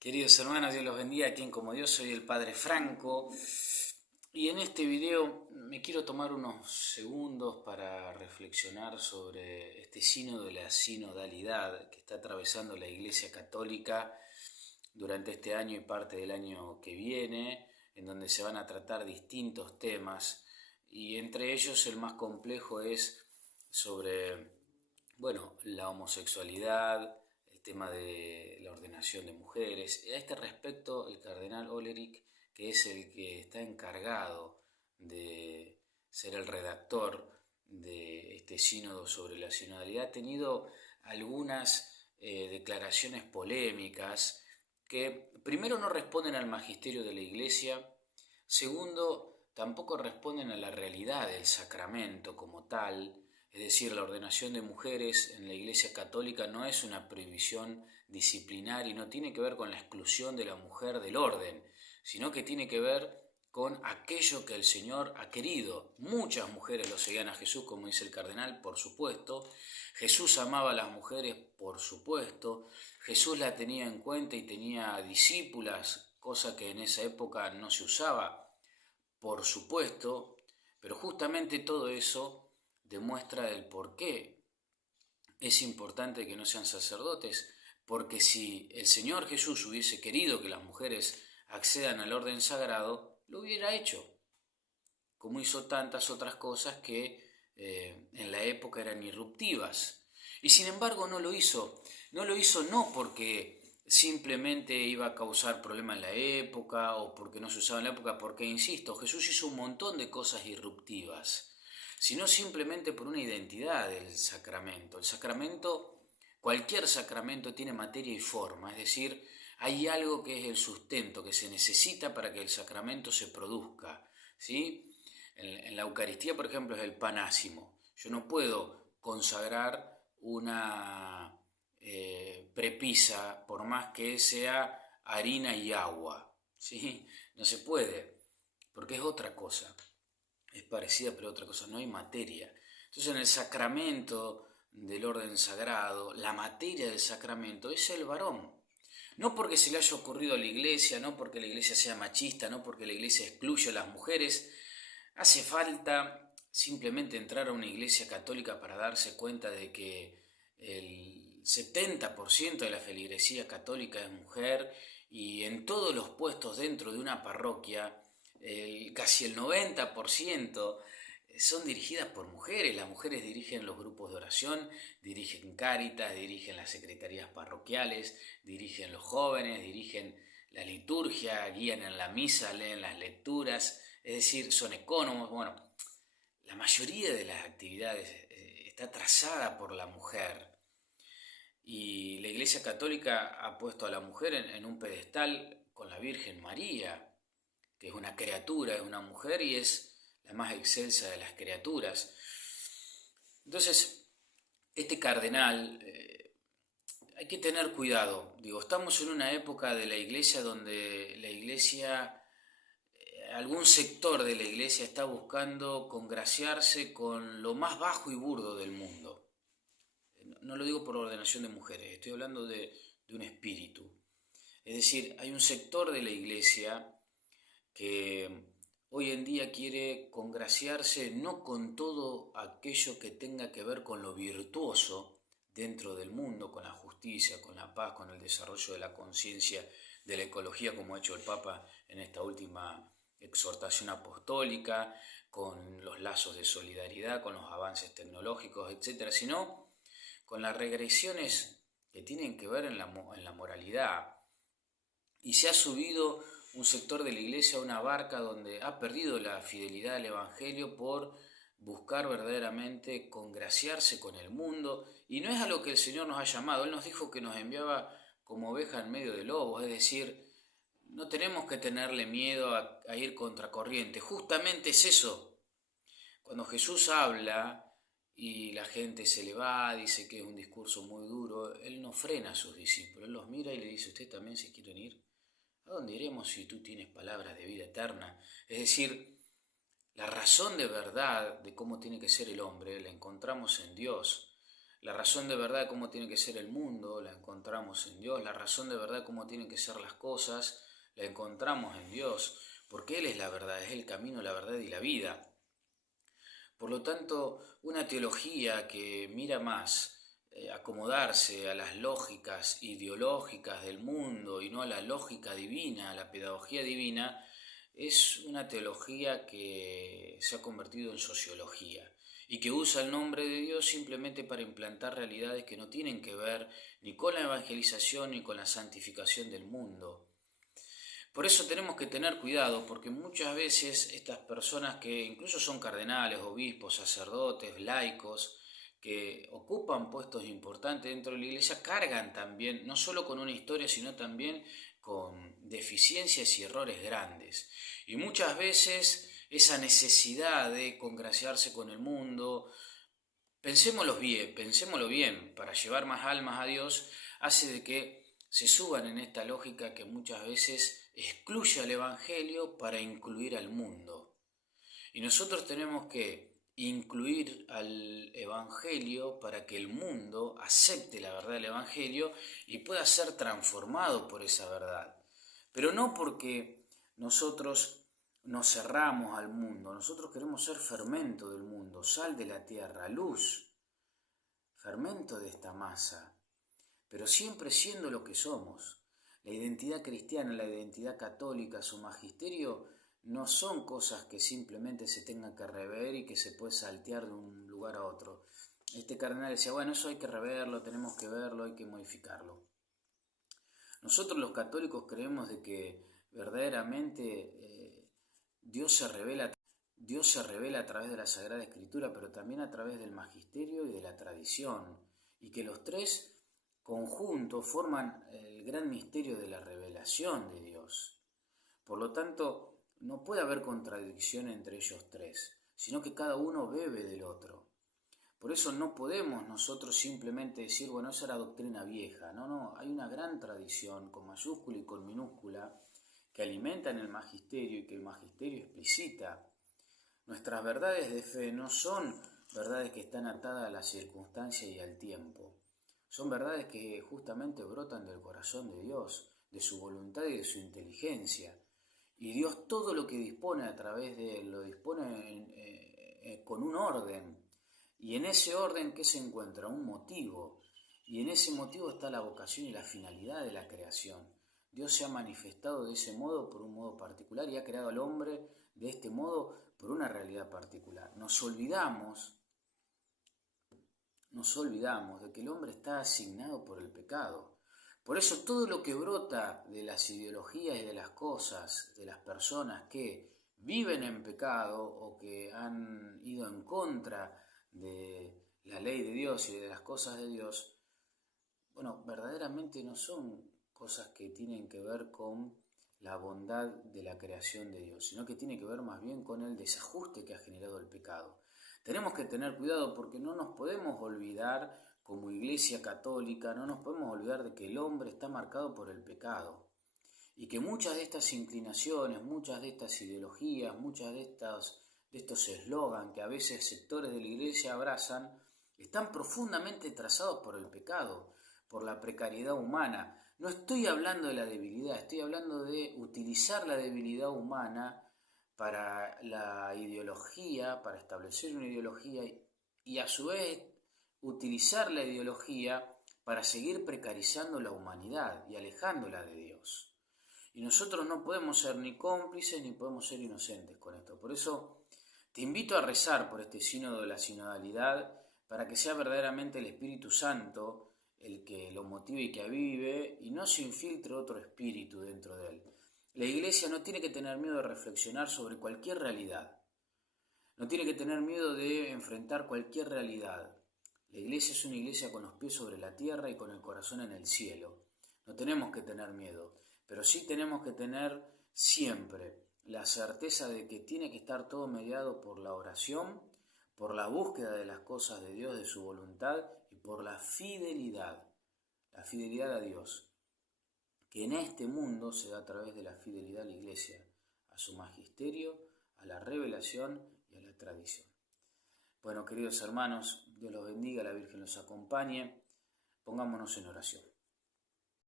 Queridos hermanos, Dios los bendiga. Quien como Dios, soy el Padre Franco. Y en este video me quiero tomar unos segundos para reflexionar sobre este sínodo de la sinodalidad que está atravesando la Iglesia Católica durante este año y parte del año que viene, en donde se van a tratar distintos temas y entre ellos el más complejo es sobre, la homosexualidad, el tema de la ordenación de mujeres. A este respecto, el cardenal Oleric, que es el que está encargado de ser el redactor de este sínodo sobre la sinodalidad, ha tenido algunas declaraciones polémicas que primero no responden al magisterio de la Iglesia, segundo, tampoco responden a la realidad del sacramento como tal, es decir, la ordenación de mujeres en la Iglesia Católica no es una prohibición disciplinar y no tiene que ver con la exclusión de la mujer del orden, sino que tiene que ver con aquello que el Señor ha querido. Muchas mujeres lo seguían a Jesús, como dice el cardenal, por supuesto. Jesús amaba a las mujeres, por supuesto. Jesús la tenía en cuenta y tenía discípulas, cosa que en esa época no se usaba, por supuesto. Pero justamente todo eso demuestra el por qué es importante que no sean sacerdotes, porque si el Señor Jesús hubiese querido que las mujeres accedan al orden sagrado, lo hubiera hecho, como hizo tantas otras cosas que en la época eran irruptivas. Y sin embargo no lo hizo. No lo hizo no porque simplemente iba a causar problemas en la época o porque no se usaba en la época, porque, insisto, Jesús hizo un montón de cosas irruptivas, sino simplemente por una identidad del sacramento. El sacramento, cualquier sacramento tiene materia y forma, es decir, hay algo que es el sustento que se necesita para que el sacramento se produzca, ¿sí? En la Eucaristía, por ejemplo, es el panásimo. Yo no puedo consagrar una prepisa por más que sea harina y agua, ¿sí? No se puede, porque es otra cosa. Es parecida pero otra cosa, no hay materia. Entonces en el sacramento del orden sagrado, la materia del sacramento es el varón. No porque se le haya ocurrido a la iglesia, no porque la iglesia sea machista, no porque la iglesia excluya a las mujeres. Hace falta simplemente entrar a una iglesia católica para darse cuenta de que el 70% de la feligresía católica es mujer y en todos los puestos dentro de una parroquia, casi el 90% son dirigidas por mujeres. Las mujeres dirigen los grupos de oración, dirigen Cáritas, dirigen las secretarías parroquiales, dirigen los jóvenes, dirigen la liturgia, guían en la misa, leen las lecturas, es decir, son ecónomos. Bueno, la mayoría de las actividades está trazada por la mujer y la Iglesia Católica ha puesto a la mujer en un pedestal con la Virgen María, que es una criatura, es una mujer y es la más excelsa de las criaturas. Entonces, este cardenal, hay que tener cuidado. Digo, estamos en una época de la iglesia donde la iglesia, algún sector de la iglesia está buscando congraciarse con lo más bajo y burdo del mundo. No lo digo por ordenación de mujeres, estoy hablando de un espíritu. Es decir, hay un sector de la iglesia que hoy en día quiere congraciarse no con todo aquello que tenga que ver con lo virtuoso dentro del mundo, con la justicia, con la paz, con el desarrollo de la conciencia, de la ecología, como ha hecho el Papa en esta última exhortación apostólica, con los lazos de solidaridad, con los avances tecnológicos, etcétera, sino con las regresiones que tienen que ver en la moralidad. Y se ha subido un sector de la iglesia a una barca donde ha perdido la fidelidad al Evangelio por buscar verdaderamente congraciarse con el mundo, y no es a lo que el Señor nos ha llamado. Él nos dijo que nos enviaba como oveja en medio de lobos, es decir, no tenemos que tenerle miedo a ir contracorriente. Justamente es eso. Cuando Jesús habla y la gente se le va, dice que es un discurso muy duro, Él no frena a sus discípulos, Él los mira y le dice: ¿ustedes también se quieren ir? ¿A dónde iremos si tú tienes palabras de vida eterna? Es decir, la razón de verdad de cómo tiene que ser el hombre la encontramos en Dios. La razón de verdad de cómo tiene que ser el mundo la encontramos en Dios. La razón de verdad de cómo tienen que ser las cosas la encontramos en Dios. Porque Él es la verdad, es el camino, la verdad y la vida. Por lo tanto, una teología que mira más acomodarse a las lógicas ideológicas del mundo y no a la lógica divina, a la pedagogía divina, es una teología que se ha convertido en sociología y que usa el nombre de Dios simplemente para implantar realidades que no tienen que ver ni con la evangelización ni con la santificación del mundo. Por eso tenemos que tener cuidado, porque muchas veces estas personas que incluso son cardenales, obispos, sacerdotes, laicos, que ocupan puestos importantes dentro de la iglesia, cargan también, no solo con una historia, sino también con deficiencias y errores grandes. Y muchas veces esa necesidad de congraciarse con el mundo, pensémoslo bien, para llevar más almas a Dios, hace de que se suban en esta lógica que muchas veces excluye al Evangelio para incluir al mundo. Y nosotros tenemos que incluir al Evangelio para que el mundo acepte la verdad del Evangelio y pueda ser transformado por esa verdad. Pero no porque nosotros nos cerramos al mundo, nosotros queremos ser fermento del mundo, sal de la tierra, luz, fermento de esta masa, pero siempre siendo lo que somos. La identidad cristiana, la identidad católica, su magisterio, no son cosas que simplemente se tengan que rever y que se puede saltear de un lugar a otro. Este cardenal decía, bueno, eso hay que reverlo, tenemos que verlo, hay que modificarlo. Nosotros los católicos creemos de que verdaderamente Dios se revela a través de la Sagrada Escritura, pero también a través del magisterio y de la tradición, y que los tres conjuntos forman el gran misterio de la revelación de Dios. Por lo tanto, no puede haber contradicción entre ellos tres, sino que cada uno bebe del otro. Por eso no podemos nosotros simplemente decir, bueno, esa era doctrina vieja. No, hay una gran tradición con mayúscula y con minúscula que alimentan el magisterio y que el magisterio explicita. Nuestras verdades de fe no son verdades que están atadas a la circunstancia y al tiempo. Son verdades que justamente brotan del corazón de Dios, de su voluntad y de su inteligencia. Y Dios todo lo que dispone a través de Él lo dispone con un orden. Y en ese orden, ¿qué se encuentra? Un motivo. Y en ese motivo está la vocación y la finalidad de la creación. Dios se ha manifestado de ese modo por un modo particular y ha creado al hombre de este modo por una realidad particular. Nos olvidamos de que el hombre está asignado por el pecado. Por eso todo lo que brota de las ideologías y de las cosas, de las personas que viven en pecado o que han ido en contra de la ley de Dios y de las cosas de Dios, bueno, verdaderamente no son cosas que tienen que ver con la bondad de la creación de Dios, sino que tiene que ver más bien con el desajuste que ha generado el pecado. Tenemos que tener cuidado porque no nos podemos olvidar, como Iglesia Católica, no nos podemos olvidar de que el hombre está marcado por el pecado y que muchas de estas inclinaciones, muchas de estas ideologías, muchas de estos eslogans que a veces sectores de la Iglesia abrazan, están profundamente trazados por el pecado, por la precariedad humana. No estoy hablando de la debilidad, estoy hablando de utilizar la debilidad humana para la ideología, para establecer una ideología y a su vez utilizar la ideología para seguir precarizando la humanidad y alejándola de Dios. Y nosotros no podemos ser ni cómplices ni podemos ser inocentes con esto. Por eso te invito a rezar por este sínodo de la sinodalidad para que sea verdaderamente el Espíritu Santo el que lo motive y que avive y no se infiltre otro espíritu dentro de él. La Iglesia no tiene que tener miedo de reflexionar sobre cualquier realidad. No tiene que tener miedo de enfrentar cualquier realidad. La Iglesia es una iglesia con los pies sobre la tierra y con el corazón en el cielo. No tenemos que tener miedo, pero sí tenemos que tener siempre la certeza de que tiene que estar todo mediado por la oración, por la búsqueda de las cosas de Dios, de su voluntad y por la fidelidad a Dios, que en este mundo se da a través de la fidelidad a la Iglesia, a su magisterio, a la revelación y a la tradición. Bueno, queridos hermanos, Dios los bendiga, la Virgen los acompañe. Pongámonos en oración.